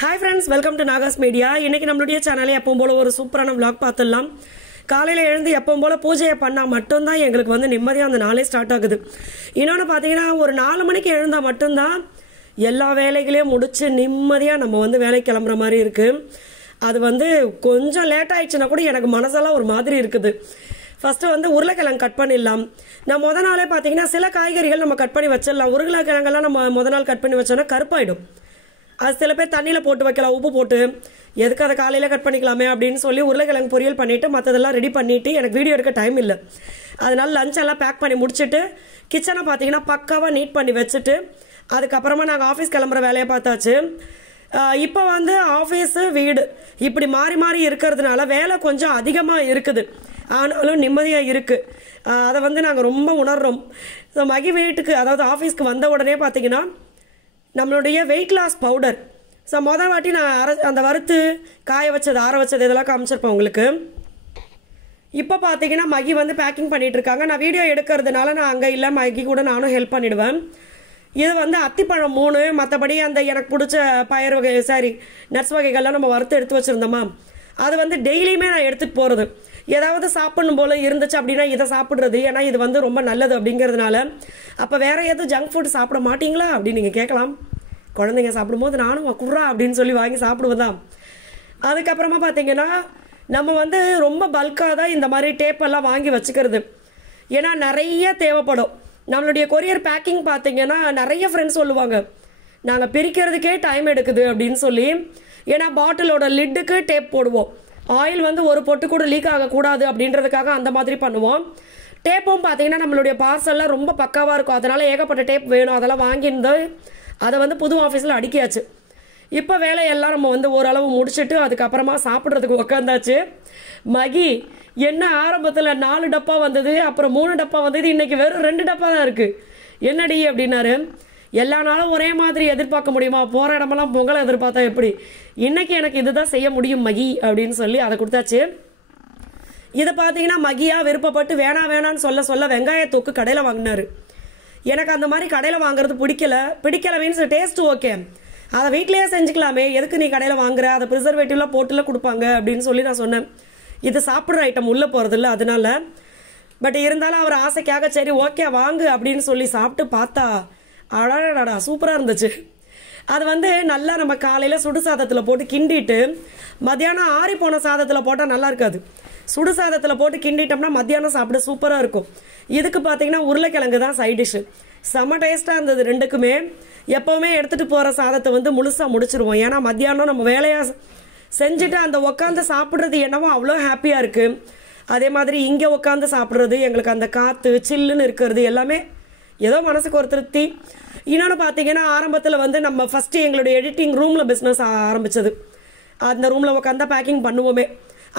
Hi friends, welcome to Nagas Media. இன்னைக்கு நம்மளுடைய சேனல்ல எப்பவும் போல ஒரு சூப்பரான vlog பார்த்தலாம். காலையில எழுந்து எப்பவும் போல பூஜையை பண்ணா மட்டும் தான் எங்களுக்கு வந்து நிம்மதியா அந்த நாளே ஸ்டார்ட் ஆகுது. இன்னொன்னு பாத்தீங்கன்னா ஒரு 4 மணிக்கு எழுந்தா மட்டும் தான் எல்லா வேலைகளையும் முடிச்சு நிம்மதியா நம்ம வந்து வேலைக்கு கிளம்புற மாதிரி இருக்கு. அது வந்து கொஞ்சம் லேட் ஆயிடுச்சுனா கூட எனக்கு மனசெல்லாம் ஒரு மாதிரி இருக்குது. ஃபர்ஸ்ட் வந்து உருளைக்கிழங்கு கட் பண்ணிடலாம். நான் முத நாளே பாத்தீங்கன்னா சில காய்கறிகள் நம்ம கட் பண்ணி வச்சிடலாம். உருளைக்கிழங்கெல்லாம் நம்ம முத நாள் கட் பண்ணி வச்சோம்னா கருப்பாயிடும். அது சில பேர் தண்ணியில் போட்டு வைக்கலாம், உப்பு போட்டு எதுக்கு அதை காலையில் கட் பண்ணிக்கலாமே அப்படின்னு சொல்லி உருளைக்கிழங்கு பொரியல் பண்ணிவிட்டு மற்றதெல்லாம் ரெடி பண்ணிவிட்டு எனக்கு வீடியோ எடுக்க டைம் இல்லை. அதனால லஞ்ச் எல்லாம் பேக் பண்ணி முடிச்சுட்டு கிச்சனை பார்த்தீங்கன்னா பக்காவாக நீட் பண்ணி வச்சுட்டு அதுக்கப்புறமா நாங்கள் ஆஃபீஸ் கிளம்புற வேலையை பார்த்தாச்சு. இப்போ வந்து ஆஃபீஸு வீடு இப்படி மாறி மாறி இருக்கிறதுனால வேலை கொஞ்சம் அதிகமாக இருக்குது, ஆனாலும் நிம்மதியாக இருக்குது. அதை வந்து நாங்கள் ரொம்ப உணர்றோம். ஸோ மகி வீட்டுக்கு அதாவது ஆஃபீஸ்க்கு வந்த உடனே பார்த்தீங்கன்னா நம்மளுடைய வெயிட் லாஸ் பவுடர். ஸோ மொதல் வாட்டி நான் அந்த வறுத்து காய வச்சது ஆற வச்சது இதெல்லாம் காமிச்சிருப்பேன் உங்களுக்கு. இப்போ பார்த்தீங்கன்னா மகி வந்து பேக்கிங் பண்ணிட்டு இருக்காங்க. நான் வீடியோ எடுக்கிறதுனால நான் அங்கே இல்லை, மகி கூட நானும் ஹெல்ப் பண்ணிடுவேன். இது வந்து அத்திப்பழம் 3, மற்றபடி அந்த எனக்கு பிடிச்ச பயிர் வகை நட்ஸ் வகைகள்லாம் நம்ம வறுத்து எடுத்து வச்சுருந்தோமா, அது வந்து டெய்லியுமே நான் எடுத்துகிட்டு போகிறது. ஏதாவது சாப்பிடணும் போல இருந்துச்சு அப்படின்னா இதை சாப்பிட்றது, ஏன்னா இது வந்து ரொம்ப நல்லது அப்படிங்கிறதுனால. அப்போ வேற எதுவும் ஜங்க் ஃபுட் சாப்பிட மாட்டீங்களா அப்படின்னு நீங்கள் கேட்கலாம். குழந்தைங்க சாப்பிடும்போது நானும் குர்ரா அப்படின்னு சொல்லி வாங்கி சாப்பிடுவதான். அதுக்கப்புறமா பார்த்தீங்கன்னா நம்ம வந்து ரொம்ப பல்காக தான் இந்த மாதிரி டேப்பெல்லாம் வாங்கி வச்சுக்கிறது, ஏன்னா நிறைய தேவைப்படும். நம்மளுடைய கொரியர் பேக்கிங் பார்த்தீங்கன்னா நிறைய ஃப்ரெண்ட்ஸ் சொல்லுவாங்க நாங்கள் பிரிக்கிறதுக்கே டைம் எடுக்குது அப்படின்னு சொல்லி. ஏன்னா பாட்டிலோட லிட்டுக்கு டேப் போடுவோம், ஆயில் வந்து ஒரு பொட்டு கூட லீக் ஆகக்கூடாது அப்படின்றதுக்காக அந்த மாதிரி பண்ணுவோம். டேப்பும் பார்த்தீங்கன்னா நம்மளுடைய பார்சல்லாம் ரொம்ப பக்காவாக இருக்கும், அதனால் ஏகப்பட்ட டேப் வேணும். அதெல்லாம் வாங்கியிருந்து அதை வந்து புது ஆஃபீஸில் அடுக்கியாச்சு. இப்போ வேலையெல்லாம் நம்ம வந்து ஓரளவு முடிச்சுட்டு அதுக்கப்புறமா சாப்பிட்றதுக்கு உக்காந்தாச்சு. மகி என்ன ஆரம்பத்தில் 4 டப்பா வந்தது, அப்புறம் 3 டப்பா வந்தது, இன்னைக்கு வெறும் 2 டப்பா தான் இருக்குது. என்னடி அப்படின்னாரு. எல்லா நாளும் ஒரே மாதிரி எதிர்பார்க்க முடியுமா, போகிற இடமெல்லாம் பொங்கலை எதிர்பார்த்தா எப்படி, இன்னைக்கு எனக்கு இதுதான் செய்ய முடியும் மகி அப்படின்னு சொல்லி அதை கொடுத்தாச்சு. இதை பார்த்தீங்கன்னா மகியா விருப்பப்பட்டு வேணான்னு சொல்ல வெங்காய தொக்கு கடையில் வாங்கினாரு. எனக்கு அந்த மாதிரி கடையில் வாங்குறது பிடிக்கல மீன்ஸ் டேஸ்ட் ஓகே, அதை வீட்லேயே செஞ்சுக்கலாமே, எதுக்கு நீ கடையில் வாங்குற, அதை ப்ரிசர்வேட்டிவ்லாம் போட்டுல கொடுப்பாங்க அப்படின்னு சொல்லி நான் சொன்னேன். இது சாப்பிட்ற ஐட்டம் உள்ளே போகிறதில்ல அதனால. பட் இருந்தாலும் அவர் ஆசைக்காக சரி ஓகே வாங்கு அப்படின்னு சொல்லி சாப்பிட்டு பார்த்தா அடாடா சூப்பராக இருந்துச்சு. அது வந்து நல்லா நம்ம காலையில் சுடு சாதத்தில் போட்டு கிண்டிட்டு மத்தியானம் ஆறி போன சாதத்தில் போட்டால் நல்லா இருக்காது, சுடு சாதத்தில் போட்டு கிண்டிட்டோம்னா மத்தியானம் சாப்பிட சூப்பராக இருக்கும். இதுக்கு பார்த்தீங்கன்னா உருளைக்கிழங்கு தான் சைட் டிஷ்ஷு, செம்ம டேஸ்ட்டாக இருந்தது. ரெண்டுக்குமே எப்போவுமே எடுத்துகிட்டு போகிற சாதத்தை வந்து முழுசாக முடிச்சிருவோம், ஏன்னா மத்தியானம் நம்ம வேலையாக செஞ்சுட்டு அந்த உட்காந்து சாப்பிட்றது என்னவோ அவ்வளோ ஹாப்பியாக இருக்குது. அதே மாதிரி இங்கே உட்காந்து சாப்பிட்றது எங்களுக்கு அந்த காற்று சில்லுன்னு இருக்கிறது எல்லாமே ஏதோ மனசுக்கு ஒரு திருப்தி. இன்னொன்று பார்த்தீங்கன்னா ஆரம்பத்தில் வந்து நம்ம ஃபஸ்ட்டு எங்களுடைய எடிட்டிங் ரூமில் பிஸ்னஸ் ஆரம்பித்தது, அந்த ரூமில் உட்காந்தா பேக்கிங் பண்ணுவோமே.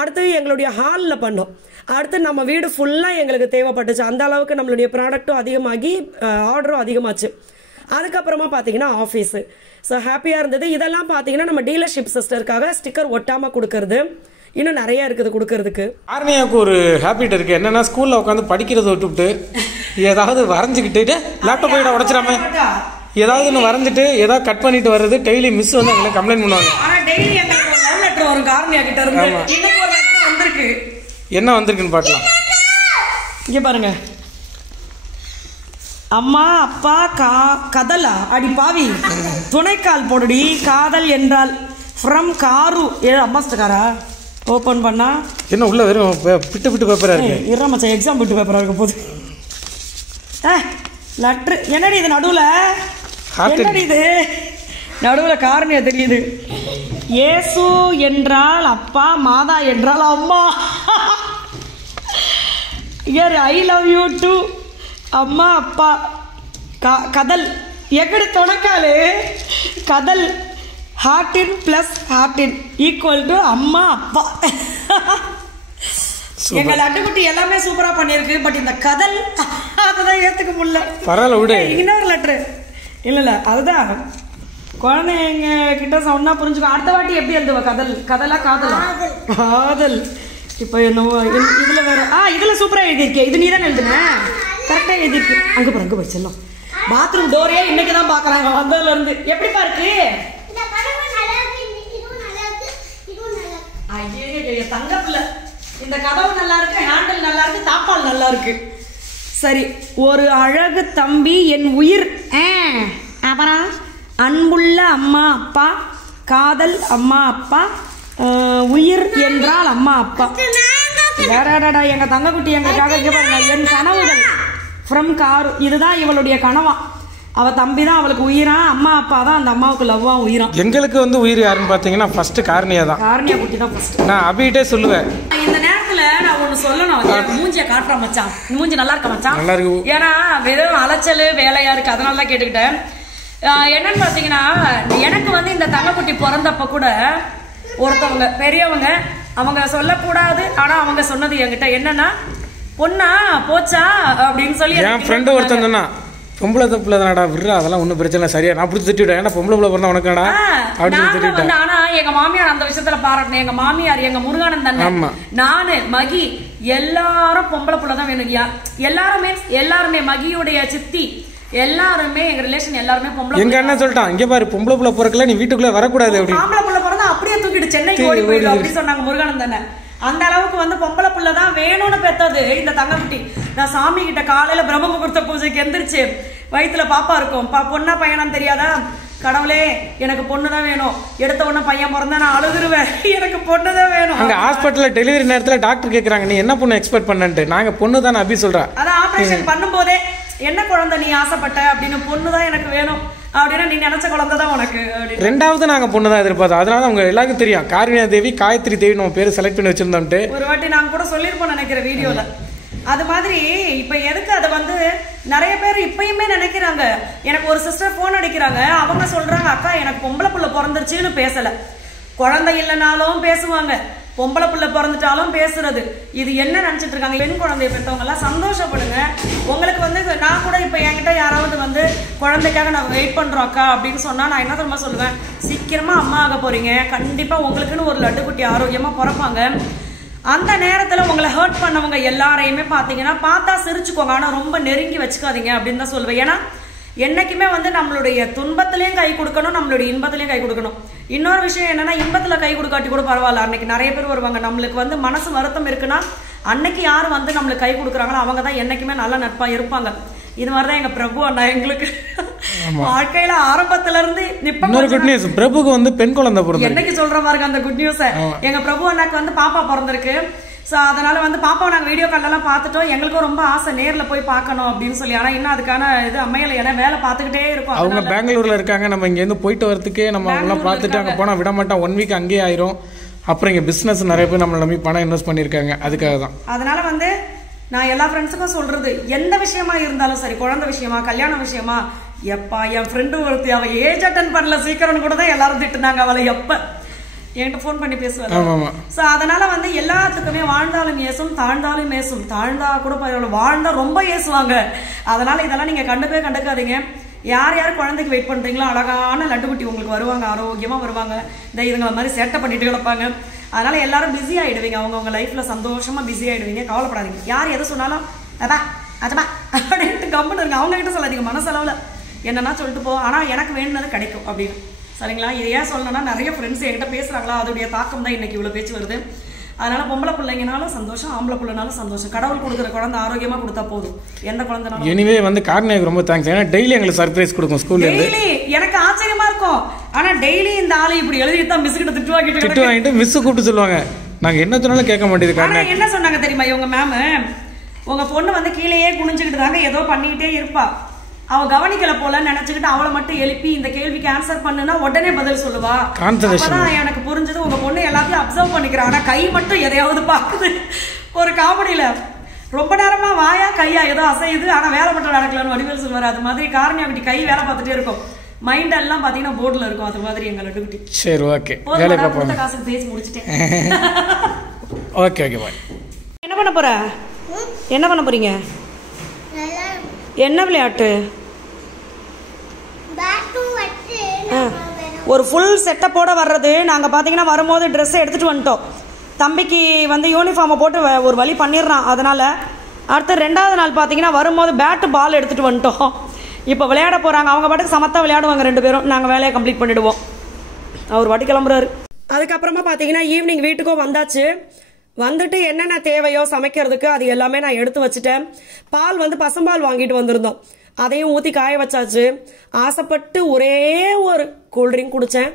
அடுத்து எங்களுடைய ஹாலில் பண்ணோம். அடுத்து நம்ம வீடு ஃபுல்லாக எங்களுக்கு தேவைப்பட்டுச்சு, அந்த அளவுக்கு நம்மளுடைய ப்ராடக்ட்டும் அதிகமாகி ஆர்டரும் அதிகமாச்சு. அதுக்கப்புறமா பார்த்தீங்கன்னா ஆஃபீஸு. ஸோ ஹாப்பியாக இருந்தது. இதெல்லாம் பார்த்தீங்கன்னா நம்ம டீலர்ஷிப் சிஸ்டருக்காக ஸ்டிக்கர் ஒட்டாமல் கொடுக்கறது, இன்னும் நிறைய இருக்குது கொடுக்கறதுக்கு. ஆர்னியாவுக்கு ஒரு ஹேபிட் இருக்குது, என்னென்னா ஸ்கூலில் உட்காந்து படிக்கிறத விட்டுவிட்டு ஏதாவது வரைஞ்சிக்கிட்டு லேப்டாப் போய்ட உடச்சிடாம ஏதாவது ஒன்று வரைஞ்சிட்டு ஏதாவது கட் பண்ணிட்டு வர்றது. டெய்லி மிஸ் வந்து எங்களை கம்ப்ளைண்ட் பண்ணுவாங்க. என்ன வந்திருக்குன்னு பார்க்கலாம். இங்கே பாருங்க, அம்மா அப்பா கதலா அடி பாவி துணைக்கால் போடுடி காதல் என்றால் ஃப்ரம் காரு. அம்மாஸ்டக்காரா ஓப்பன் பண்ணா என்ன உள்ள வெறும் பிட்டு பேப்பரா இருக்கு. இருற மச்சான், எக்ஸாம் பிட்டு பேப்பரா இருக்க போது. லெட்ரு என்னடி இது நடுவில், என்னடி இது நடுவில் காரணியா தெரியுது. இயேசு என்றால் அப்பா, மாதா என்றால் அம்மா. யார் ஐ லவ் யூ டு அம்மா அப்பா கதல் எக்கடி துணைக்காலு கதல் ஹார்டின் ப்ளஸ் ஹார்டின் ஈக்குவல் டு அம்மா அப்பா. எங்கள் லட்டுக்குட்டி எல்லாமே சூப்பரா பண்ணிருக்கு, பட் இந்த கதல் அததான் ஏத்துக்க முடியல. பரவாயில்ல விடு. இன்னொரு லெட்ரு இல்ல அதுதான் குழந்தைங்க கிட்ட சொன்னா புரிஞ்சுக்கோ. அடுத்த வாட்டி எப்படி எழுதுவ, கதலா காதலா காதல். இப்போ என்னவோ இதுல வேற இதுல சூப்பரா எழுதியிருக்கேன். இது நீ தான் எழுதுன, கரெக்டா எழுதிருக்கு. அங்க போய் செல்லும் பாத்ரூம் டோரே இன்னைக்கு தான் பாக்குறாங்க வந்ததுல இருந்து. எப்படிப்பா இருக்கு? தங்க பிள்ளை. இந்த கதவு நல்லா இருக்கு, ஹேண்டில் நல்லா இருக்கு, தாப்பால் நல்லா இருக்கு. சரி, ஒரு அழகு தம்பி என் உயிர். அப்புறம் அன்புள்ள அம்மா அப்பா, காதல் அம்மா அப்பா, உயிர் என்றால் அம்மா அப்பா. எங்க தங்கக்குட்டி எங்களுக்காக இங்க பாருங்க. என் கனவுகள் ஃப்ரம் காரு. இதுதான் இவளுடைய கனவா. அவ தம்பி தான் அவளுக்கு உயிரா, அம்மா அப்பா தான் அந்த அம்மாவுக்கு லவ்வா உயிரா. எங்களுக்கு வந்து உயிர் யாருன்னு பாத்தீங்கன்னா ஃபர்ஸ்ட் காரணியா தான். காரணியா குட்டி தான் ஃபர்ஸ்ட். நான் அபிகிட்டே சொல்லுவேன். இந்த நேரத்துல நான் ஒண்ணு சொல்லணும். மூஞ்சிய காட்டுற மச்சான், மூஞ்சி நல்லா இருக்க மச்சான். நல்லா இருக்கு. ஏன்னா வெறும் அலைச்சல் வேலையா இருக்கு, அதனால தான் கேட்டுக்கிட்டேன். என்னன்னு பாத்தீங்கன்னா, எனக்கு வந்து இந்த தங்கக்குட்டி பிறந்தப்ப கூட ஒருத்தவங்க பெரியவங்க அவங்க சொல்லக்கூடாது, ஆனா அவங்க சொன்னது என்கிட்ட என்னன்னா, பொண்ணா போச்சா அப்படின்னு சொல்லி என் ஃப்ரெண்டு ஒருத்தன் சொன்னா, பொம்பளை தப்புல தானடா விடுறா, அதெல்லாம் ஒன்றும் பிரச்சனை சரியா, நான் அப்படி திட்டிவிட்டேன். ஏன்னா பொம்பளை பிள்ளை பிறந்தா உனக்காடா அப்படின்னு திட்டிவிட்டேன். ஆனா எங்க மாமியார் அந்த விஷயத்துல பாராட்டணும். எங்க மாமியார் எங்க முருகானன் தானே, நானு மகி எல்லாரும் பொம்பளை பிள்ளை தான் வேணும். எல்லாருமே மகியுடைய சித்தி எல்லாருமே எங்க ரிலேஷன் எல்லாருமே பொம்பளை. எங்க அண்ணன் சொல்லிட்டான், இங்க பாரு பொம்பளை பிள்ளை பிறக்கல, நீ வீட்டுக்குள்ள வரக்கூடாது அப்படி. பொம்பளை பிள்ளை பிறந்தா அப்படியே தூக்கிட்டு சென்னைக்கு ஓடி போயிடும் அப்படி சொன்னாங்க முருகானன் தானே. அந்த அளவுக்கு வந்து பொம்பளை பிள்ளை தான் வேணும்னு பெத்தது இந்த தங்கக்குட்டி. நான் சாமி கிட்ட காலையில பிரம்ம முகூர்த்த பூஜைக்கு எந்திரிச்சு வயிற்றுல பாப்பா இருக்கும், பொண்ணா பையனான்னு தெரியாதா, கடவுளே எனக்கு பொண்ணுதான் வேணும், எடுத்த உடனே பையன் பிறந்தா நான் அழுதுருவேன், எனக்கு பொண்ணுதான் வேணும். அங்க ஹாஸ்பிட்டல்ல டெலிவரி நேரத்துல டாக்டர் கேக்குறாங்க, நீ என்ன பொண்ணு எக்ஸ்பெக்ட் பண்ணன்ட்டு. நாங்க பொண்ணு தான் அபி சொல்றா. அதான் ஆபரேஷன் பண்ணும் போதே என்ன குழந்தை நீ ஆசைப்பட்ட அப்படின்னு, பொண்ணுதான் எனக்கு வேணும் அப்படின்னா நீ நினைச்ச குழந்தை தான் உனக்கு. ரெண்டாவது நாங்க பொண்ணுதான் எதிர்பார்த்தோம். அதனால அவங்க எல்லாருக்கும் தெரியும் காரணியா தேவி காயத்ரி தேவி நம்ம பேரு செலக்ட் பண்ணி வச்சிருந்தோம்ட்டு. ஒரு வாட்டி நாங்க கூட சொல்லிருப்போம் நினைக்கிற வீடியோல. அது மாதிரி இப்ப எதுக்கு அதை வந்து நிறைய பேர் இப்பயுமே நினைக்கிறாங்க. எனக்கு ஒரு சிஸ்டர் போன் அடிக்கிறாங்க, அவங்க சொல்றாங்க, அக்கா எனக்கு பொம்பளை புள்ள பிறந்துருச்சுன்னு பேசல, குழந்தை இல்லைனாலும் பேசுவாங்க, பொம்பளை புள்ள பிறந்துட்டாலும் பேசுறது. இது என்ன நினைச்சிட்டு இருக்காங்க? பெண் குழந்தைய பெற்றவங்க எல்லாம் சந்தோஷப்படுங்க. உங்களுக்கு வந்து நான் கூட இப்ப என்கிட்ட யாராவது வந்து குழந்தைக்காக நான் வெயிட் பண்றோம் அக்கா அப்படின்னு சொன்னா நான் என்ன தெரியுமா சொல்லுவேன், சீக்கிரமா அம்மா ஆக போறீங்க, கண்டிப்பா உங்களுக்குன்னு ஒரு லட்டுக்குட்டி ஆரோக்கியமா பிறப்பாங்க. அந்த நேரத்துல உங்களை ஹர்ட் பண்ணவங்க எல்லாரையுமே பாத்தீங்கன்னா பார்த்தா சிரிச்சுக்கோங்க, ஆனா ரொம்ப நெருங்கி வச்சுக்காதீங்க அப்படின்னு தான் சொல்லுவேன். ஏன்னா என்னைக்குமே வந்து நம்மளுடைய துன்பத்திலையும் கை கொடுக்கணும், நம்மளுடைய இன்பத்திலையும் கை கொடுக்கணும். இன்னொரு விஷயம் என்னன்னா, இன்பத்துல கை கொடுக்காட்டி கூட பரவாயில்ல, அன்னைக்கு நிறைய பேர் வருவாங்க. நம்மளுக்கு வந்து மனசு வருத்தம் இருக்குன்னா அன்னைக்கு யார் வந்து நம்மளுக்கு கை கொடுக்குறாங்களோ அவங்க தான் என்னைக்குமே நல்ல நட்பா இருப்பாங்க. இது மாதிரிதான் எங்க பிரபு அண்ணா எங்களுக்கு வாழ்க்கையில ஆரம்பத்துல இருந்து பிரபுக்கு வந்து பெண் குழந்தை பிறந்து என்னைக்கு சொல்ற மாதிரி அந்த குட் நியூஸ். எங்க பிரபு அண்ணாக்கு வந்து பாப்பா பிறந்திருக்கு. ஸோ அதனால வந்து பாப்பாவை நாங்கள் வீடியோ காலெல்லாம் பார்த்துட்டோம். எங்களுக்கும் ரொம்ப ஆசை நேரில் போய் பார்க்கணும் அப்படின்னு சொல்லி. ஆனால் இன்னும் அதுக்கான இது அமையல, ஏன்னா வேலை பார்த்துக்கிட்டே இருக்கும். அவங்க பெங்களூர்ல இருக்காங்க, நம்ம இங்கேருந்து போயிட்டு வரதுக்கே நம்ம எல்லாம் பார்த்துட்டு அங்கே போனால் விட மாட்டோம். 1 வீக் அங்கேயே ஆயிரும். அப்புறம் இங்கே பிஸ்னஸ் நிறைய பேர் நம்மளை நம்பி பணம் இன்வெஸ்ட் பண்ணியிருக்காங்க, அதுக்காக தான். அதனால வந்து நான் எல்லா ஃப்ரெண்ட்ஸுக்கும் சொல்றது, எந்த விஷயமா இருந்தாலும் சரி, குழந்தை விஷயமா கல்யாண விஷயமா, எப்பா என் ஃப்ரெண்டு ஒருத்தி அவ ஏஜ் அட்டன் பண்ணல சீக்கிரம் கூட தான் எல்லாரும் திட்டுனாங்க அவளை. எப்ப என்கிட்ட போன் பண்ணி பேசுவாங்க. சோ அதனால வந்து எல்லாத்துக்குமே வாழ்ந்தாலும் ஏசும் தாழ்ந்தாலும் ஏசும், தாழ்ந்தா கூட வாழ்ந்தா ரொம்ப ஏசுவாங்க. அதனால இதெல்லாம் நீங்க கண்டுக்காதீங்க. யார் யார் குழந்தைக்கு வெயிட் பண்றீங்களோ அழகான லட்டுக்குட்டி உங்களுக்கு வருவாங்க, ஆரோக்கியமா வருவாங்க. இந்த இதுங்களை மாதிரி சேட்டை பண்ணிட்டு கிடப்பாங்க. அதனால எல்லாரும் பிஸி ஆயிடுவீங்க, அவங்க லைஃப்ல சந்தோஷமா பிஸி ஆயிடுவீங்க. கவலைப்படாதீங்க. யார் எதை சொன்னாலும் அதா அதுபா அப்படின்ட்டு கம்முன்னு இருங்க. அவங்க கிட்ட சொல்லாதீங்க, மனசளவுல என்னன்னா சொல்லிட்டு போ, ஆனா எனக்கு வேணுனது கிடைக்கும் அப்படின்னு. சரிங்களா? இது ஏன் சொல்லணும்னா, நிறைய ஃப்ரெண்ட்ஸ் என்கிட்ட பேசுறாங்களா, அதோடைய தாக்கம் தான் இன்னைக்கு இவ்வளவு பேச்சு வருது. அதனால பொம்பளை பிள்ளைங்கனாலும் சந்தோஷம், ஆம்பளை பிள்ளைனாலும் சந்தோஷம். கடவுள் கொடுக்குற குழந்தை ஆரோக்கியமா கொடுத்தா போதும், எந்த குழந்தைனாலும். எனிவே வந்து கார்னியாக்கு ரொம்ப தேங்க்ஸ். ஏன்னா டெய்லி எங்களுக்கு சர்ப்ரைஸ் கொடுக்கும் ஸ்கூல்ல. டெய்லி எனக்கு ஆச்சரியமா இருக்கும். ஆனா டெய்லி இந்த ஆளு இப்படி எழுதிட்டு தான் மிஸ் கிட்ட திட்டு வாங்கிட்டு மிஸ் கூப்பிட்டு சொல்லுவாங்க, நாங்க என்ன சொன்னாலும் கேட்க மாட்டேங்குது. ஆனா என்ன சொன்னாங்க தெரியுமா இவங்க மேம், உங்க பொண்ணு வந்து கீழேயே குனிஞ்சுக்கிட்டு தாங்க ஏதோ பண்ணிக்கிட்டே இருப்பா, அவ கவனிக்கல போல நினைச்சுக்கிட்டு அவளை மட்டும் எழுப்பி இந்த கேள்விக்கு ஆன்சர் பண்ணுனா உடனே பதில் சொல்லுவா. அப்பதான் எனக்கு புரிஞ்சது, உங்க பொண்ணு எல்லாத்தையும் அப்சர்வ் பண்ணிக்கிறா, ஆனா கை மட்டும் எதையாவது பாக்குது. ஒரு காமெடியில ரொம்ப நேரமா வாயா கையா ஏதோ அசையுது, ஆனா வேலை மட்டும் நடக்கலன்னு வடிவேல் சொல்லுவாரு. அது மாதிரி காரணியா அப்படி கை வேலை பார்த்துட்டே இருக்கும், மைண்ட் எல்லாம் பாத்தீங்கன்னா போர்டுல இருக்கும். அது மாதிரி எங்க லட்டுக்குட்டி. சரி ஓகே, வேலை பார்ப்போம். காசுக்கு பேசி முடிச்சிட்டேன். Okay okay bye. என்ன பண்ண போற? என்ன பண்ண போறீங்க? என்ன விளையாட்டு? ஒரு ஃபுல் செட்டப்போட வர்றது. நாங்கள் பார்த்தீங்கன்னா வரும்போது ட்ரெஸ்ஸை எடுத்துகிட்டு வந்துட்டோம். தம்பிக்கு வந்து யூனிஃபார்மை போட்டு ஒரு வழி பண்ணிடுறான். அதனால் அடுத்து 2வது நாள் பார்த்தீங்கன்னா வரும்போது பேட்டு பால் எடுத்துகிட்டு வந்துட்டோம். இப்போ விளையாட போகிறாங்க. அவங்க பாட்டுக்கு சமத்தாக விளையாடுவாங்க 2 பேரும். நாங்கள் வேலையை கம்ப்ளீட் பண்ணிவிடுவோம். அவர் வாட்டி கிளம்புறாரு. அதுக்கப்புறமா பார்த்தீங்கன்னா ஈவினிங் வீட்டுக்கும் வந்தாச்சு. வந்துட்டு என்னென்ன தேவையோ சமைக்கிறதுக்கு அது எல்லாமே நான் எடுத்து வச்சுட்டேன். பால் வந்து பசும்பால் வாங்கிட்டு வந்திருந்தோம், அதையும் ஊற்றி காய வச்சாச்சு. ஆசைப்பட்டு ஒரே ஒரு கூல்ட்ரிங்க் குடித்தேன்.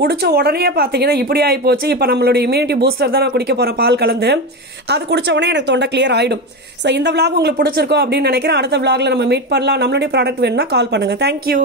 குடிச்ச உடனே பார்த்தீங்கன்னா இப்படி ஆகி போச்சு. இப்போ நம்மளோட இம்யூனிட்டி பூஸ்டர் தான் நான் குடிக்க போகிறேன், பால் கலந்து. அது குடிச்ச உடனே எனக்கு தொண்டை கிளியர் ஆகிடும். ஸோ இந்த விளாக் உங்களுக்கு பிடிச்சிருக்கோம் அப்படின்னு நினைக்கிறேன். அடுத்த விளாக்ல நம்ம மீட் பண்ணலாம். நம்மளுடைய ப்ராடக்ட் வேணும்னா கால் பண்ணுங்கள். தேங்க்யூ.